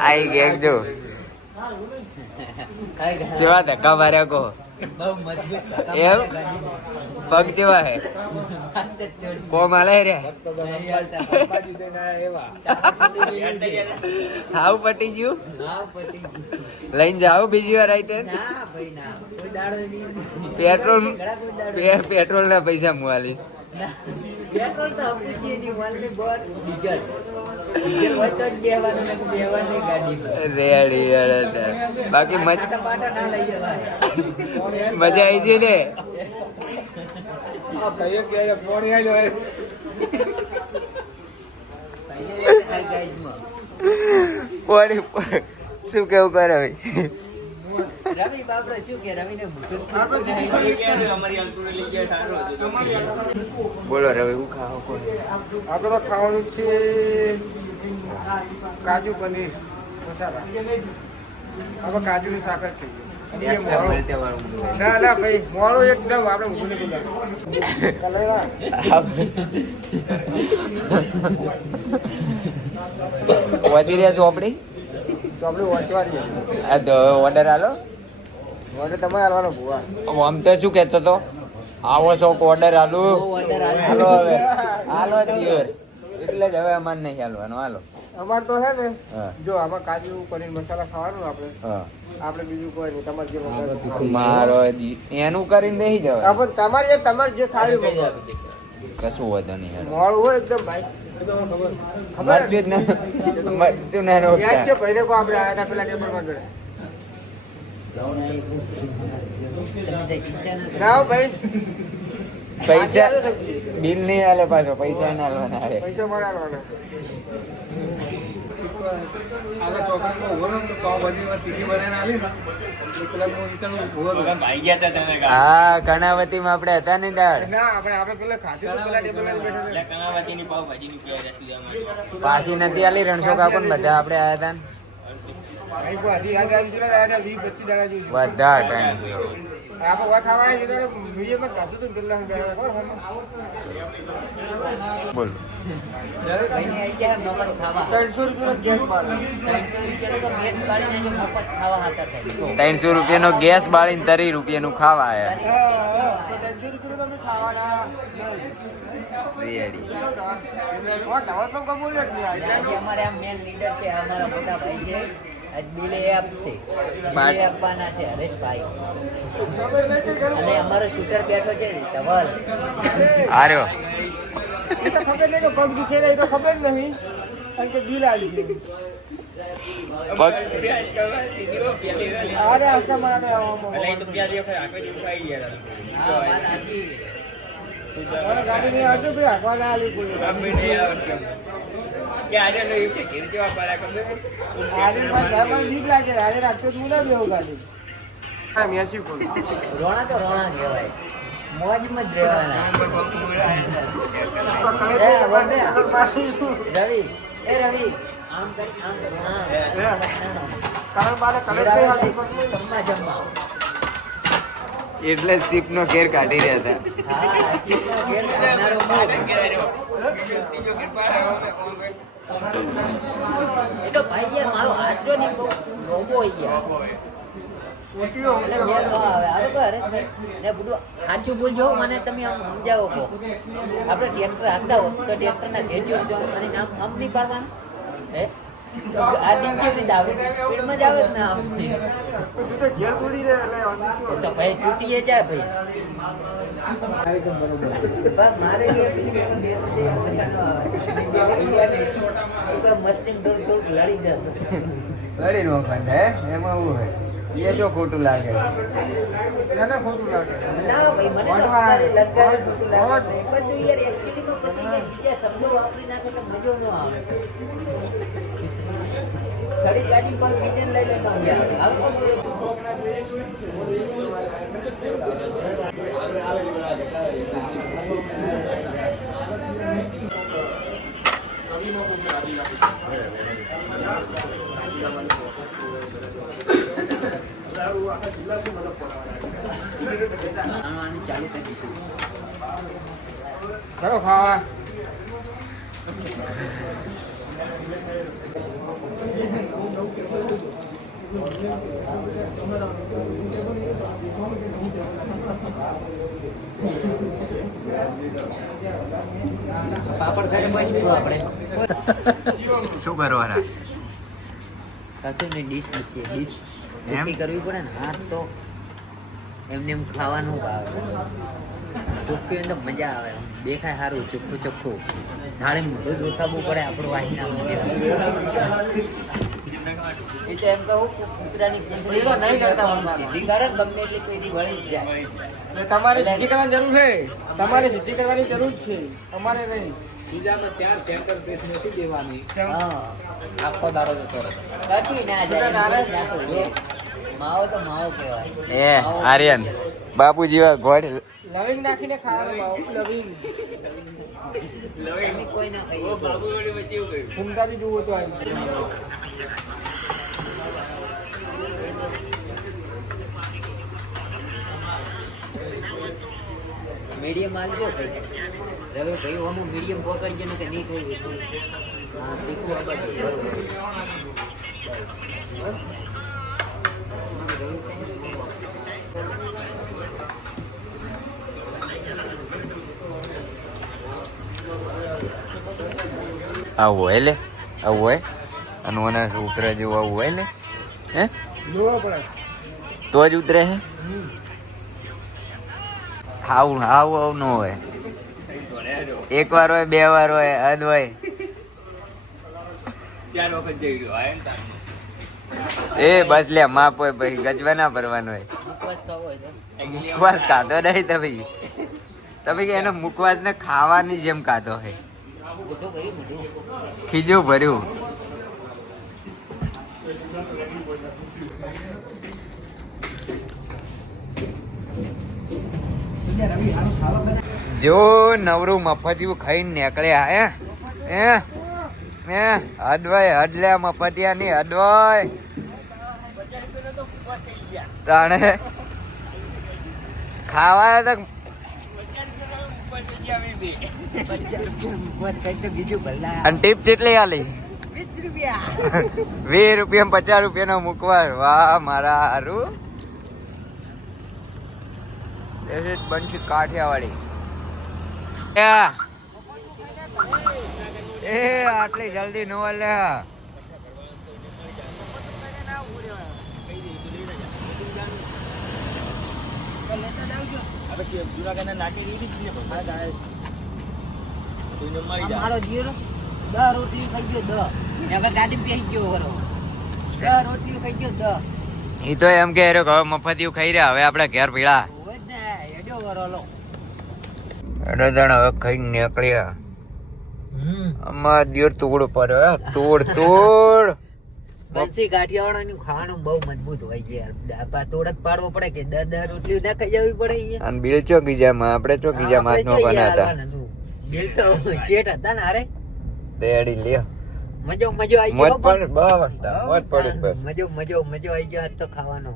આઈ ગયા જો જેવા ધક્કા માર્યા કહો એમ પગ જેવા હે કોમ હાલે રે હાવ પટી ગયું લઈને જાઓ બીજી વાર આઈટમ પેટ્રોલ ના પૈસા હું આલીશ પેટ્રોલ તો આપણી જે ની વાલને બોર ડીઝલ ડીઝલ હોય તો બેવાનું ને બેવાની ગાડી રેડી બાકી પાટા ના લઈ જવાય મજા આવી છે ને આ ભાઈ કે પોણી આવ્યો હે પોણી શું કેવું કરે ભાઈ રવિ બાપડો શું કે રવિ ને મોટું બોલો રવિ હું ખાવ કોણ આપણે તો ખાવાનું છે કાજુ પનીર મસાલા આપણે કાજુનું શાક જ થઈ ગયું ના ના ભાઈ મોડો એકદમ આપણે ઊભું નહીં વધી રહ્યા ચોપડી ચોપડી વાંચવાની આ તો ઓર્ડર આલો ઓર્ડર તમારે હાલવાનો ભૂવા આમ તો શું કહેતો તો આવો શોખ ઓર્ડર આલુ હાલો હવે હાલો દિયર એટલે જ હવે અમારે નહીં હાલવાનું હાલો અમારે તો છે ને જો આમાં કાજુ પનીર મસાલા ખાવાનું આપણે આપણે બીજું કોઈ નહીં તમારે જે મારો એનું કરીને બેસી જાવ તમારે જે ખાવી કશું વધુ નહીં મોડું હોય એકદમ ભાઈ ખબર જ ને શું ના યાદ છે ભાઈને કો આપણે આયા હતા પેલા ટેબલમાં ગળે ના ભાઈ પૈસા બિલ નહીં આલે પાછો પૈસા ના આલવાના આવે પૈસા મારે આલવાના હા કર્ણાવતી માં આપડે હતા ને દાળ પાછી નથી આલી રણછો કાકો ને બધા આપડે આયા હતા બધા ટાઈમ બોલ 300 રૂપિયાનો ગેસ બાળીને 30 રૂપિયાનું ખાવા અમારે આ મેન લીડર છે અમારા મોટા ભાઈ છે બિલે આપશે બિલે આપવાના છે હરેશભાઈ અને અમારો શૂટર બેઠો છે ધવલ આર્યો ખબર નહીં પગ દુખે રહી તો ખબર નહીં કારણ કે બિલ આવી ગયું અરે આજકા મને ગાડી નહીં આવતું ભાઈ હાંકવાના આલી કોઈ રોણા તો રોણા કહેવાય મોજમાં જ રહેવાના રવિ એ રવિ આમ કરી જમવા એટલે સીપ નો ઘેર કાઢી રહ્યા એ તો ભાઈ યાર મારો હાથ જો ને બહુ રોબો યાર સાચું બોલજો મને તમે આમ સમજાવો કહો આપણે ટ્રેક્ટર હાંકતા હો તો ટ્રેક્ટર ના ભેજો અને આમ નહીં પાડવાનું હે તો આ દિન કેવી રીતે સ્પીડમાં જ આવે ને આમ તો ભાઈ તૂટીએ જાય ભાઈ મારે મસ્તી થોડુંક લડી જશે લડી નો ખાય હે એમાં એવું હોય એ જો ખોટું લાગે ખોટું લાગે ના ભાઈ મને તો લગારે ખોટું લાગે બધું યાર એક્ચ્યુઅલી માં પછી બીજા શબ્દો વાપરી નાખો તો મજો ન આવે છડી ગાડી પર બીજે લઈ લેતો યાર ચાલુ કરી દીધું ખરો ખાવા પાપડ ઘરે બનશું આપણે શું કરવાના કશું ને ડીશ મૂકીએ ડીશ એમ? મૂકી કરવી પડે ને હા તો એમને એમ ખાવાનું ભાવે ચોખ્ખી હોય તો મજા આવે આમ દેખાય સારું ચોખ્ખું ચોખ્ખું થાળે મોઢું જોખાવું પડે આપણું વાહિના એ તો એમ કહું કે કૂતરાની પૂંછડી એ તો નહીં કરતા હોતા. સીધી કરે ને ગમે એટલી પેલી વળી જ જાય એટલે તમારે સિદ્ધિ કરવાની જરૂર છે તમારે સિદ્ધિ કરવાની જરૂર જ છે અમારે નહીં હા આખો દારો જતો રહે કશું ના જાય ત્યાં તો જો. માવો તો માવો કહેવાય એ આર્યન બાપુ જેવા ગોળ લવિંગ નાખીને ખાવાનું ભાવ લવિંગ એની કોઈ ના કહીએ તો. ફૂમતાથી જુઓ તો આવી મીડિયમ આલજો ભાઈ રવે ભાઈ અમુક મીડિયમ પકડજો ને કે નહીં થઈ હા તીખું પકડજો બરોબર આવું હોય લે આવું હોય અને ઓના ઉતરે જેવું આવું હોય લે હે જોવા પડે તો જ ઉતરે હે આવું આવું આવું ન હોય એક વાર હોય બે વાર હોય હદ હોય એ બસ લે માપ હોય પછી ગજવા ના ભરવાનું હોય મુખવાસ ખાવો હોય તો મુખવાસ કાઢો નહીં તમે એનો મુખવાસ ને ખાવાની જેમ કાઢો હોય મોઢું ભર્યું મોઢું ખીજું ભર્યું જો નવરું મફતિયું ખાઈને નીકળ્યા હે હદવાય હડલ્યા મફતિયા ની હદવાય તાણે ખાવા તો મુખવાસ ખાઈ તો બીજું ભલા અને ટીપ કેટલી આલી 20 રૂપિયા 20 રૂપિયા 50 રૂપિયાનો મુકવા વાહ મારા હારું બનશે કાઠિયાવાડી એ આટલી જલ્દી નો લે મારો જીરો 10 રોટલી ખાઈ ગયો 10 હવે ગાડી પેહી ગયો વરો 10 રોટલી ખાઈ ગયો 10 ઈ તો એમ કે હવે મફતિયું ખાઈ રહ્યા હવે આપણે ઘેર પીડા હોય જ ને એડો વરો લો એડો જણ હવે ખાઈને નીકળ્યા અમાર દિયોર ટુકડો પડ્યો તોડ બનસી કાઠિયાવાડનું ખાવાનું બહુ મજબૂત હોય છે યાર તોડ જ પાડવો પડે કે 10 રોટલી ના ખાઈ જવી પડે અહીંયા અને બિલ ચોકી જામાં આપણે ચોકી જા માસ નો બનાતા બિલ તો શેઠ હતા ને અરે તેડી લ્યો મજો આવી મોજ ગયો પડ બસ મોજ પડ બસ મજો આવી ગયો આજ તો ખાવાનો